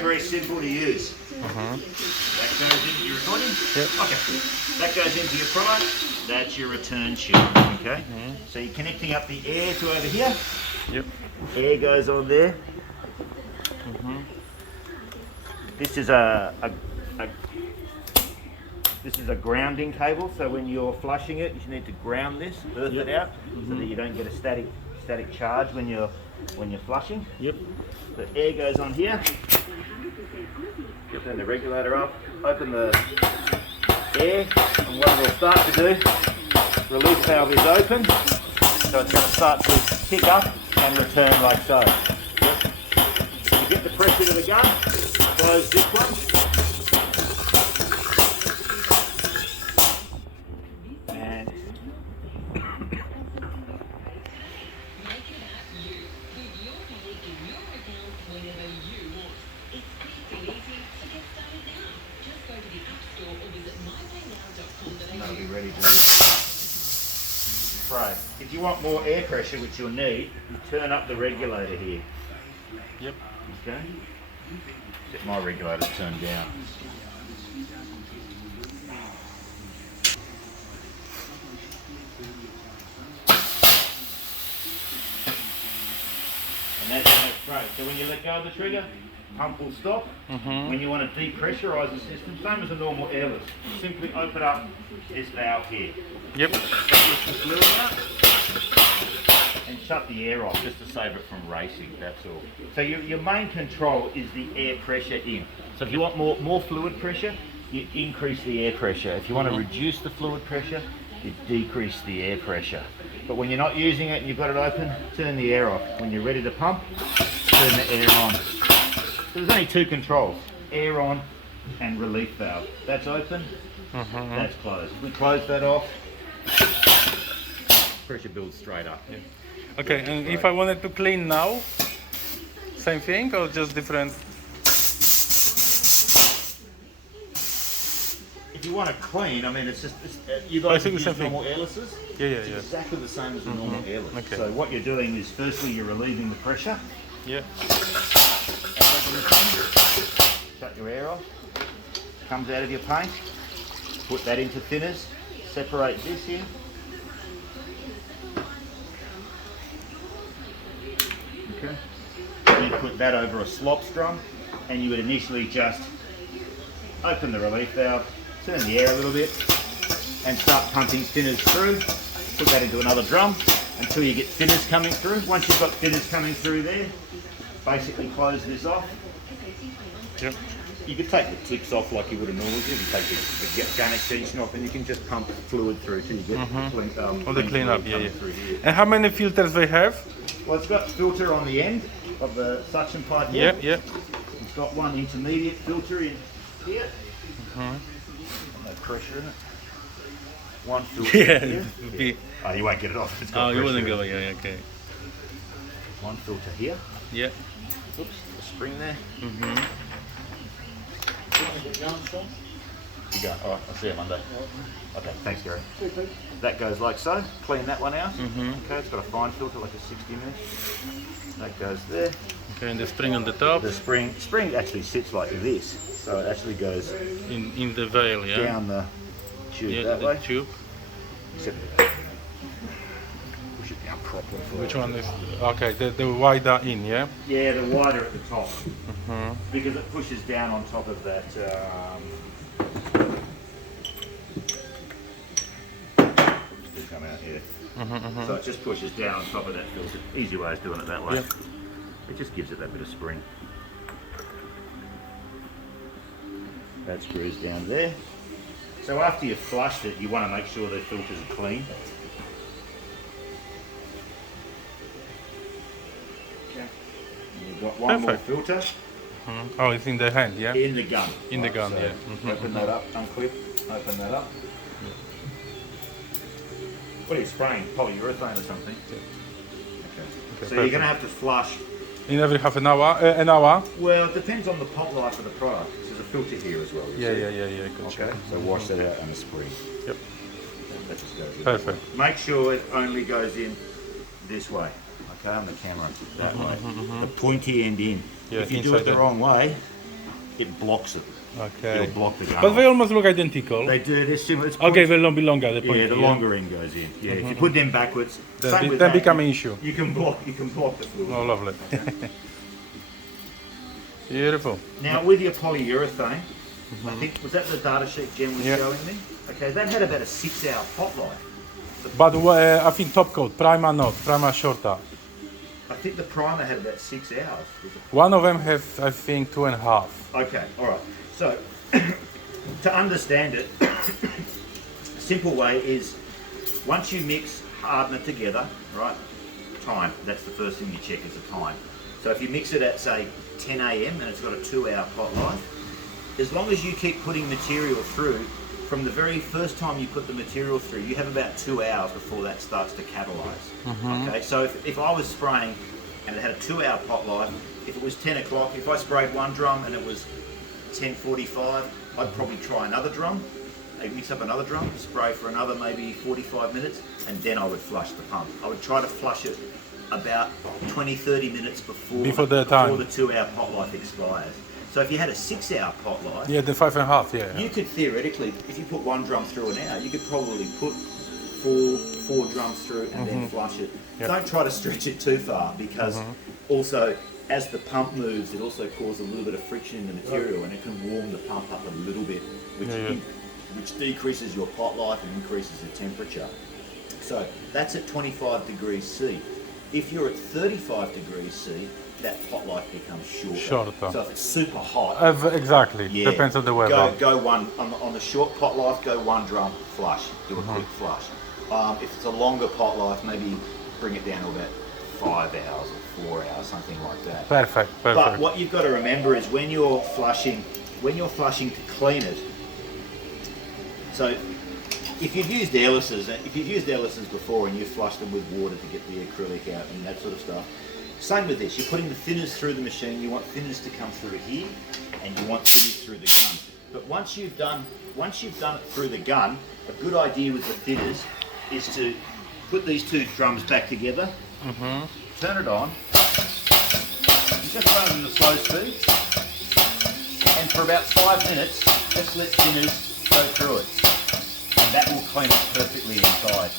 Very simple to use. That goes into your recording? Yep. Okay. That goes into your product. That's your return chute. Okay. So you're connecting up the air to over here. Yep. Air goes on there. This is a grounding cable. So when you're flushing it, you need to ground this, earth it out, so that you don't get a static charge when you're flushing. Yep. The air goes on here. Turn the regulator up, open the air, and what it'll start to do, release valve is open, so it's going to start to pick up and return like so. To get the pressure to the gun, close this one. And that'll be ready to spray. If you want more air pressure, which you'll need, you turn up the regulator here. Yep. Okay. Get my regulator turned down. And that's how it's sprayed. So when you let go of the trigger, pump will stop. When you want to depressurize the system, same as a normal airless, simply open up this valve here. Yep. Push the fluid out and shut the air off just to save it from racing, that's all. So your main control is the air pressure in. So if you want more fluid pressure, you increase the air pressure. If you want to reduce the fluid pressure, you decrease the air pressure. But when you're not using it and you've got it open, turn the air off. When you're ready to pump, turn the air on. So there's only two controls, air on and relief valve. That's open, that's closed. We close that off, pressure builds straight up. Yeah. Okay, and if I wanted to clean now, same thing or just different? If you want to clean, I mean, you guys think use the same thing. normal airlesses? Yeah, It's yeah. exactly the same as a normal airless. Okay. So what you're doing is, firstly, you're relieving the pressure. Yeah. Shut your air off. Comes out of your paint. Put that into thinners. Separate this in. Okay. You put that over a slops drum, and you would initially just open the relief valve, turn the air a little bit, and start pumping thinners through. Put that into another drum until you get thinners coming through. Once you've got thinners coming through there, basically close this off. Yep. You could take the tips off like you would a normal. You can take the gun extension off, and you can just pump fluid through till you get On the cleanup, fluid yeah, coming yeah. through here. And how many filters they have? Well, it's got filter on the end of the suction pipe here. Yep, yep. It's got one intermediate filter in here. No pressure in it. One filter Yeah. here. it would be- Oh, you won't get it off. It's got Oh, you pressure wouldn't in go. it. Yeah, okay. One filter here. Yeah. Oops, the spring there. You go. All right, I'll see you Monday. Okay, thanks, Gary. That goes like so. Clean that one out. Okay, it's got a fine filter, like a 60 mil. That goes there. Okay, and the spring on the top, The spring actually sits like this, so it actually goes in the veil, yeah. down the tube Yeah, that the way. tube. Except push it down properly for Which you. one is? Okay, the wider in, yeah. Yeah, the wider at the top, because it pushes down on top of that. Come out here. So it just pushes down on top of that filter. Easy way of doing it that way. Yep. It just gives it that bit of spring. That screws down there. So after you've flushed it, you want to make sure the filters are clean. Okay. You've got one more Perfect. filter Oh, it's in the hand, yeah. in the gun. In the Right, gun, so yeah. Open that up, unclip, open that up. What are you spraying? Polyurethane or something? Okay. So you're going to have to flush. In every half an hour. An hour. Well, it depends on the pump life of the product. There's a filter here as well. you Yeah, see. yeah. Gotcha. Okay, so wash that out and the spring. Yep. That just goes in. Perfect. Make sure it only goes in this way. Okay, on the camera, that way. The pointy end in. Yeah, if you do inside it the the- wrong way, it blocks it. Okay. It'll block the gun. But they off. almost look identical. They do. They're similar. It's Okay, they'll be longer. The point. yeah, the longer end goes in. Yeah, if you put them backwards, Then same be- with then that, become an you- issue. You can block. You can block the fluid. Oh, lovely. Beautiful. Now with your polyurethane, I think was that the data sheet Jen was Yeah. showing me? Okay, that had about a 6-hour pot life. But I think top coat, Prima not, Prima shorter. I think the primer had about 6 hours. Was it? One of them have, I think, 2.5. Okay, all right. So to understand it, a simple way is once you mix hardener together, right? Time. That's the first thing you check is the time. So if you mix it at say 10 a.m. and it's got a 2-hour pot life, as long as you keep putting material through, from the very first time you put the material through, you have about 2 hours before that starts to catalyze. Okay, so if I was spraying and it had a 2-hour pot life, if it was 10 o'clock, if I sprayed one drum and it was 10:45, I'd probably try another drum, I'd mix up another drum, spray for another maybe 45 minutes, and then I would flush the pump. I would try to flush it about 20-30 minutes before the time. the 2-hour pot life expires. So if you had a 6-hour pot life, Yeah, the 5.5, yeah. you could theoretically, if you put one drum through an hour, you could probably put four drums through and then flush it. Yep. Don't try to stretch it too far because also as the pump moves, it also causes a little bit of friction in the material and it can warm the pump up a little bit, which decreases your pot life and increases the temperature. So that's at 25 degrees C. If you're at 35 degrees C, that pot life becomes shorter. Shorter. So if it's super hot, Exactly, yeah, depends on the weather. Go one on the short pot life. Go one drum, flush. Do a quick flush. If it's a longer pot life, maybe bring it down to about 5 hours or 4 hours, something like that. Perfect. But what you've got to remember is when you're flushing to clean it. So if you've used airlesses before and you've flushed them with water to get the acrylic out and that sort of stuff. Same with this, you're putting the thinners through the machine, you want thinners to come through here and you want thinners through the gun. But once you've done it through the gun, a good idea with the thinners is to put these two drums back together, turn it on, you just run it at a slow speed, and for about 5 minutes, just let thinners go through it. And that will clean it perfectly inside.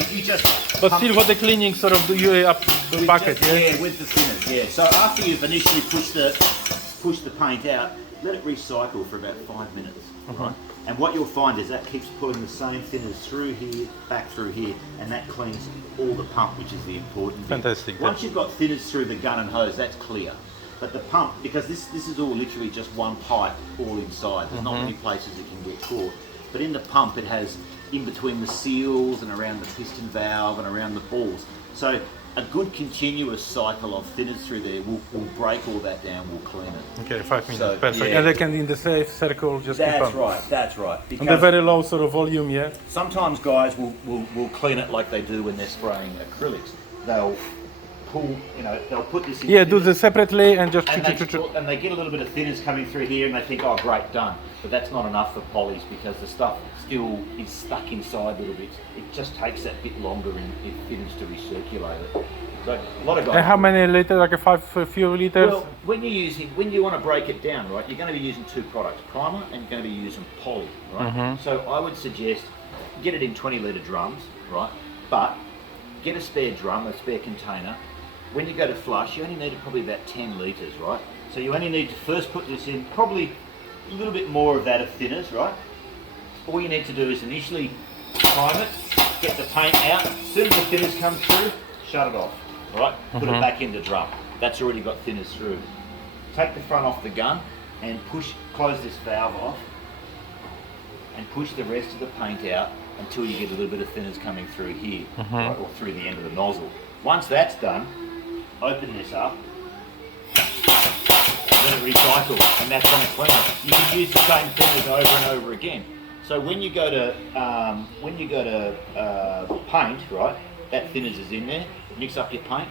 If you just But still, for the cleaning, sort of, do you up the bucket, yeah? with the thinners, yeah. So after you've initially pushed the paint out, let it recycle for about 5 minutes, right? And what you'll find is that keeps pulling the same thinners through here, back through here, and that cleans all the pump, which is the important thing. Fantastic. Once you've got thinners through the gun and hose, that's clear. But the pump, because this is all literally just one pipe all inside, there's not many places it can get caught. But in the pump, it has in between the seals and around the piston valve and around the balls. So a good continuous cycle of thinners through there will break all that down, will clean it. Okay, 5 minutes, So, perfect. yeah. And they can, in the safe circle, just keep That's on. right, that's right. And the Because very low sort of volume, yeah? sometimes guys will clean it like they do when they're spraying acrylics. They'll pull, they'll put this in. Yeah, do this separately and just... and they get a little bit of thinners coming through here and they think, oh great, done. But that's not enough for polys because the stuff still is stuck inside little bits. It just takes that bit longer in thinners to recirculate it. So a lot of guys... And how many liters, like a few liters? Well, when you want to break it down, right, you're going to be using two products, primer and you're going to be using poly, right? So I would suggest get it in 20-litre drums, right? But get a spare drum, a spare container. When you go to flush, you only need probably about 10 litres, right? So you only need to first put this in, probably a little bit more of that of thinners, right? All you need to do is initially prime it, get the paint out. As soon as the thinners come through, shut it off, right? Put it back in the drum. That's already got thinners through. Take the front off the gun and close this valve off and push the rest of the paint out until you get a little bit of thinners coming through here, right, or through the end of the nozzle. Once that's done, open this up, let it recycle, and that's going to clean it. You can use the same thinners over and over again. So when you go to paint, right, that thinners is in there. Mix up your paint,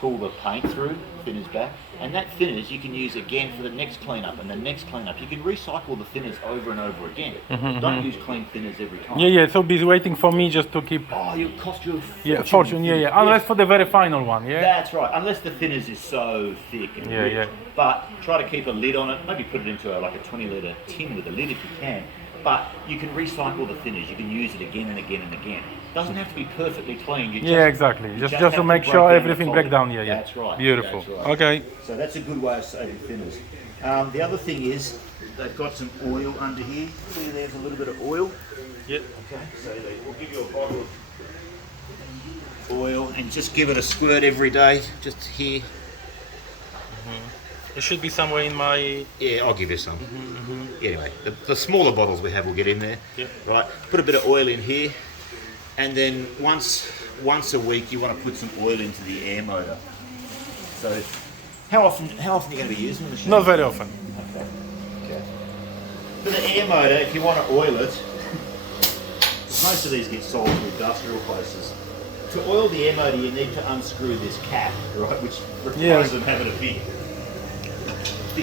pull the paint through, thinners back, and that thinners you can use again for the next cleanup and the next cleanup. You can recycle the thinners over and over again. Don't use clean thinners every time. Yeah, so be waiting for me just to keep. Oh, it'll cost you a fortune. Yeah, fortune. Yeah. Unless for the very final one. Yeah. That's right, unless the thinners is so thick and rich. Yeah. But try to keep a lid on it, maybe put it into like a 20-litre tin with a lid if you can. But you can recycle the thinners, you can use it again and again and again. Doesn't have to be perfectly clean. You Yeah, exactly. Just have to to make break sure down the everything break quality. down. Yeah. That's right. Beautiful. That's right. Okay. So that's a good way of saving thinners. The other thing is they've got some oil under here. See, there's a little bit of oil. Yeah. Okay, so we'll give you a bottle of oil and just give it a squirt every day, just here. It should be somewhere in my. Yeah, I'll give you some. Anyway, the smaller bottles we have will get in there. Yeah. Right, put a bit of oil in here, and then once a week you want to put some oil into the air motor. So, how often are you going to be using the machine? Not very often. Okay. For the air motor, if you want to oil it, most of these get sold to industrial places. To oil the air motor, you need to unscrew this cap, right, which requires them having a big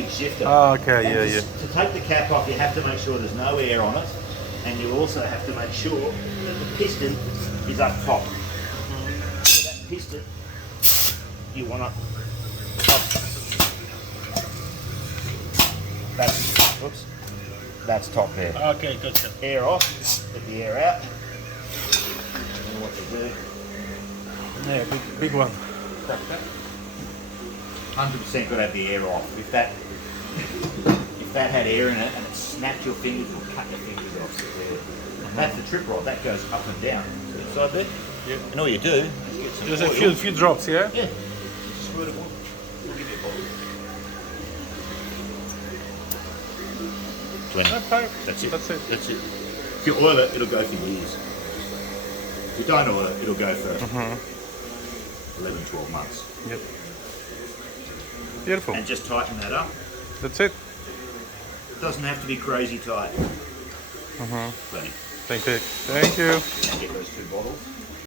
shifter. Ah, okay, And yeah. To take the cap off, you have to make sure there's no air on it, and you also have to make sure that the piston is up top. So that piston, you want to that's top there. Okay, gotcha. Air off, get the air out. And what to do? Yeah, big one. 100% got to have the air off. If that had air in it and it snapped your fingers or cut your fingers off, that's the trip rod. That goes up and down. So inside there. Yeah. And all you do is get some Just oil. a few drops, yeah. Yeah. Squirt it on. We'll give you a bottle. 20. That's it. That's it. That's it. If you oil it, it'll go for years. If you don't oil it, it'll go for 11, 12 months. Yep. Beautiful. And just tighten that up. That's it. It doesn't have to be crazy tight. Plenty. Thank you. Thank you. Get those two bottles.